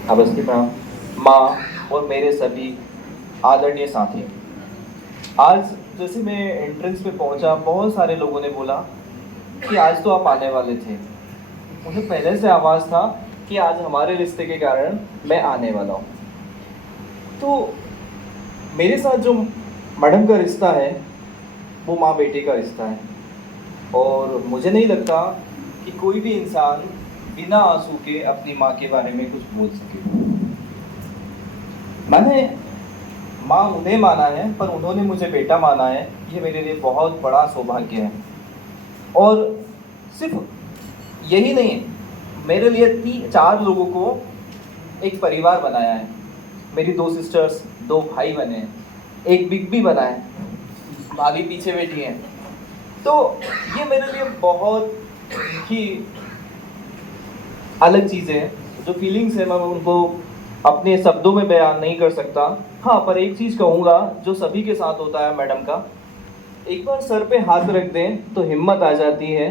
नमस्ते मैम, माँ और मेरे सभी आदरणीय साथी। आज जैसे मैं एंट्रेंस पे पहुंचा, बहुत सारे लोगों ने बोला कि आज तो आप आने वाले थे। मुझे पहले से आवाज़ था कि आज हमारे रिश्ते के कारण मैं आने वाला हूँ। तो मेरे साथ जो मैडम का रिश्ता है वो माँ बेटे का रिश्ता है, और मुझे नहीं लगता कि कोई भी इंसान बिना आंसू के अपनी माँ के बारे में कुछ बोल सके। मैंने माँ उन्हें माना है, पर उन्होंने मुझे बेटा माना है। ये मेरे लिए बहुत बड़ा सौभाग्य है। और सिर्फ यही नहीं है, मेरे लिए 4 लोगों को एक परिवार बनाया है। मेरी 2 सिस्टर्स, 2 भाई बने हैं, एक बिग बी बना है, भाभी पीछे बैठी हैं। तो ये मेरे लिए बहुत ही अलग चीज़ें हैं। जो फीलिंग्स है मैं उनको अपने शब्दों में बयान नहीं कर सकता। हाँ, पर एक चीज़ कहूँगा जो सभी के साथ होता है मैडम का, एक बार सर पे हाथ रख दें तो हिम्मत आ जाती है।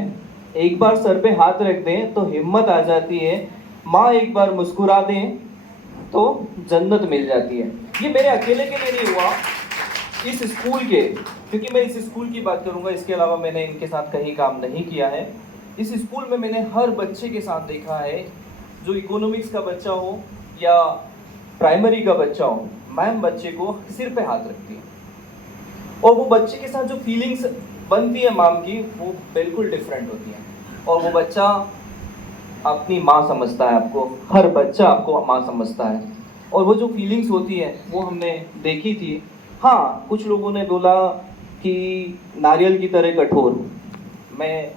एक बार सर पे हाथ रख दें तो हिम्मत आ जाती है। माँ एक बार मुस्कुरा दें तो जन्नत मिल जाती है। ये मेरे अकेले के लिए नहीं हुआ, इस स्कूल के, क्योंकि मैं इस स्कूल की बात करूंगा, इसके अलावा मैंने इनके साथ कहीं काम नहीं किया है। इस स्कूल में मैंने हर बच्चे के साथ देखा है, जो इकोनॉमिक्स का बच्चा हो या प्राइमरी का बच्चा हो, मैम बच्चे को सिर पे हाथ रखती है, और वो बच्चे के साथ जो फीलिंग्स बनती है मैम की, वो बिल्कुल डिफरेंट होती है। और वो बच्चा अपनी माँ समझता है आपको, हर बच्चा आपको माँ समझता है। और वो जो फीलिंग्स होती है वो हमने देखी थी। हाँ, कुछ लोगों ने बोला कि नारियल की तरह कठोर। मैं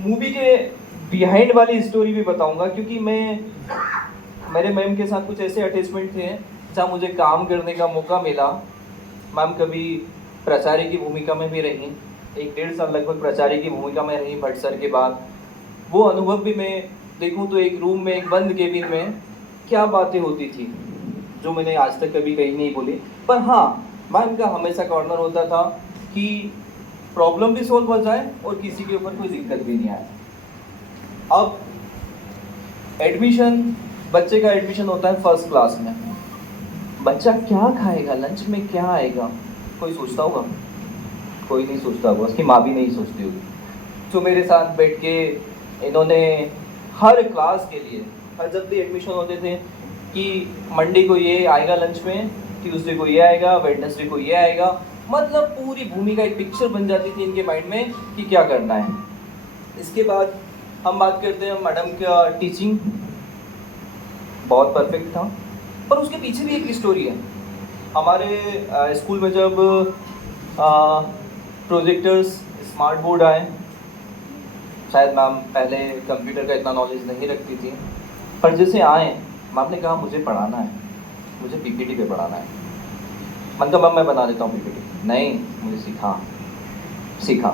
मूवी के बिहाइंड वाली स्टोरी भी बताऊंगा, क्योंकि मेरे मैम के साथ कुछ ऐसे अटैचमेंट थे जहाँ मुझे काम करने का मौका मिला। मैम कभी प्राचार्य की भूमिका में भी रही, 1 डेढ़ साल लगभग प्राचार्य की भूमिका में रही भट्ट सर के बाद। वो अनुभव भी मैं देखूं तो एक रूम में, एक बंद केबिन में क्या बातें होती थी जो मैंने आज तक कभी कहीं नहीं बोली। पर हाँ, मैम का हमेशा कॉर्नर होता था कि प्रॉब्लम भी सॉल्व हो जाए और किसी के ऊपर कोई दिक्कत भी नहीं आए। अब एडमिशन, बच्चे का एडमिशन होता है फर्स्ट क्लास में। बच्चा क्या खाएगा, लंच में क्या आएगा, कोई सोचता होगा? कोई नहीं सोचता होगा, उसकी माँ भी नहीं सोचती होगी। जो मेरे साथ बैठ के इन्होंने हर क्लास के लिए, हर जब भी एडमिशन होते थे कि मंडे को ये आएगा लंच में, ट्यूसडे को ये आएगा, वेडनेसडे को ये आएगा, मतलब पूरी भूमिका एक पिक्चर बन जाती थी इनके माइंड में कि क्या करना है। इसके बाद हम बात करते हैं मैडम का टीचिंग, बहुत परफेक्ट था। पर उसके पीछे भी एक स्टोरी है। हमारे स्कूल में जब प्रोजेक्टर्स, स्मार्ट बोर्ड आए, शायद मैम पहले कंप्यूटर का इतना नॉलेज नहीं रखती थी, पर जैसे आए मैम ने कहा मुझे पढ़ाना है, मुझे पीपीटी पे पढ़ाना है। मैंने कहा मैम मैं बना देता हूँ पीपीटी। नहीं, मुझे सीखा।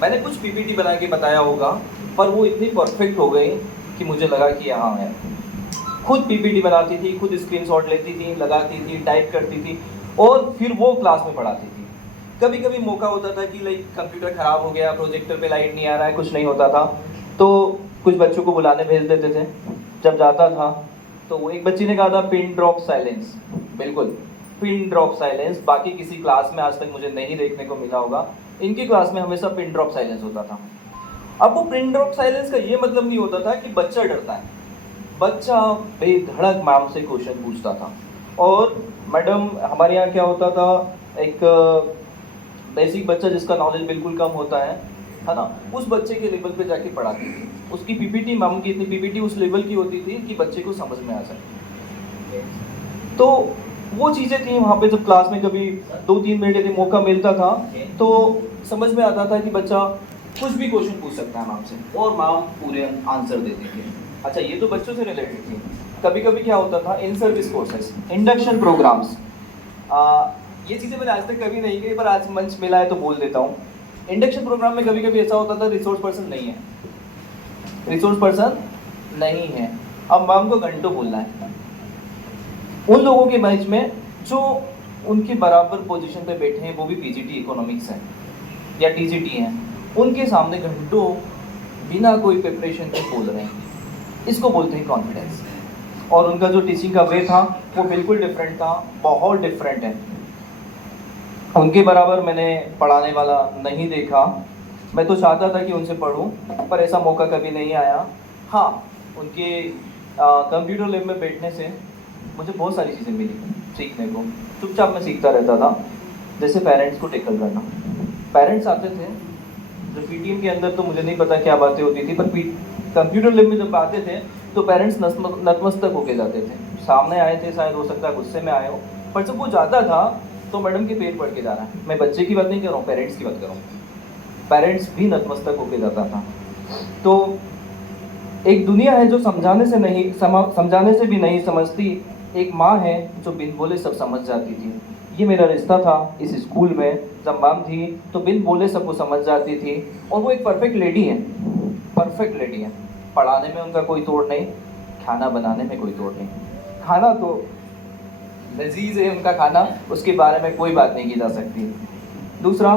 मैंने कुछ पीपीटी बना के बताया होगा, पर वो इतनी परफेक्ट हो गई कि मुझे लगा कि यहाँ है। खुद पीपीटी बनाती थी, खुद स्क्रीनशॉट लेती थी, लगाती थी, टाइप करती थी, और फिर वो क्लास में पढ़ाती थी। कभी कभी मौका होता था कि लाइक कंप्यूटर ख़राब हो गया, प्रोजेक्टर पे लाइट नहीं आ रहा है, कुछ नहीं होता था, तो कुछ बच्चों को बुलाने भेज देते थे। जब जाता था तो वो एक बच्ची ने कहा था पिन ड्रॉप साइलेंस, बिल्कुल पिन ड्रॉप साइलेंस। बाकी किसी क्लास में आज तक मुझे नहीं देखने को मिला होगा, इनकी क्लास में हमेशा पिन ड्रॉप साइलेंस होता था। अब वो पिन ड्रॉप साइलेंस का ये मतलब नहीं होता था कि बच्चा डरता है, बच्चा बेधड़क मैम से क्वेश्चन पूछता था। और मैडम हमारे यहाँ क्या होता था, एक बेसिक बच्चा जिसका नॉलेज बिल्कुल कम होता है ना, उस बच्चे के लेवल पे जाके पढ़ाती थी। उसकी पीपीटी, मैम की इतनी पीपीटी उस लेवल की होती थी कि बच्चे को समझ में आ जाए। तो वो चीज़ें थी वहाँ पे। जब क्लास में कभी 2-3 मिनट यदि मौका मिलता था तो समझ में आता था कि बच्चा कुछ भी क्वेश्चन पूछ सकता है मैम से, और मैम पूरे आंसर देती थी। अच्छा, ये तो बच्चों से रिलेटेड थी। कभी कभी क्या होता था, in service courses, induction programmes, ये चीज़ें मैंने आज तक कभी नहीं की, पर आज मंच मिला है तो बोल देता हूँ। इंडक्शन प्रोग्राम में कभी कभी ऐसा होता था रिसोर्स पर्सन नहीं है, अब मैम को घंटों बोलना है। उन लोगों के बीच में जो उनके बराबर पोजीशन पे बैठे हैं, वो भी पीजीटी इकोनॉमिक्स है या टीजीटी हैं, उनके सामने घंटों बिना कोई प्रिपरेशन के बोल रहे हैं। इसको बोलते हैं कॉन्फिडेंस। और उनका जो टीचिंग का वे था वो बिल्कुल डिफरेंट था, बहुत डिफरेंट है। उनके बराबर मैंने पढ़ाने वाला नहीं देखा। मैं तो चाहता था कि उनसे पढूं, पर ऐसा मौका कभी नहीं आया। हाँ, उनके कंप्यूटर लैब में बैठने से मुझे बहुत सारी चीज़ें मिली सीखने को। चुपचाप मैं सीखता रहता था, जैसे पेरेंट्स को टैकल करना। पेरेंट्स आते थे, जो पीटीएम के अंदर तो मुझे नहीं पता क्या बातें होती थी, पर कंप्यूटर लैब में जब आते थे तो पेरेंट्स नतमस्तक होके जाते थे। सामने आए थे, शायद हो सकता है गुस्से में आए हो, पर जब वो जाता था तो मैडम के पैर पड़ के जा रहा है। मैं बच्चे की बात नहीं कर रहा हूँ, पेरेंट्स की बात कर रहा हूँ। पेरेंट्स भी नतमस्तक होके जाता था। तो एक दुनिया है जो समझाने से भी नहीं समझती। एक माँ है जो बिन बोले सब समझ जाती थी। ये मेरा रिश्ता था इस स्कूल में। जब मैम थी तो बिन बोले सबको समझ जाती थी, और वो एक परफेक्ट लेडी है, परफेक्ट लेडी है। पढ़ाने में उनका कोई तोड़ नहीं, खाना बनाने में कोई तोड़ नहीं। खाना तो लजीज है उनका खाना, उसके बारे में कोई बात नहीं की जा सकती। दूसरा,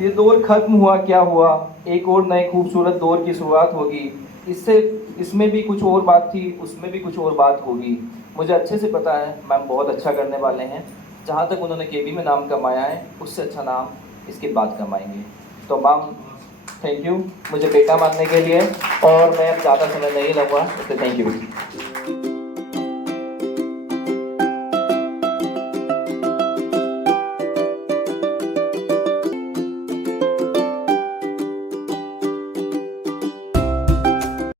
ये दौर खत्म हुआ क्या हुआ, एक और नए खूबसूरत दौर की शुरुआत होगी। इसमें भी कुछ और बात थी, उसमें भी कुछ और बात होगी। मुझे अच्छे से पता है मैम बहुत अच्छा करने वाले हैं। जहाँ तक उन्होंने केबी में नाम कमाया है, उससे अच्छा नाम इसके बाद कमाएंगे। तो मैम थैंक यू मुझे बेटा मानने के लिए, और मैं ज़्यादा समय नहीं लूँगा, इसलिए थैंक यू।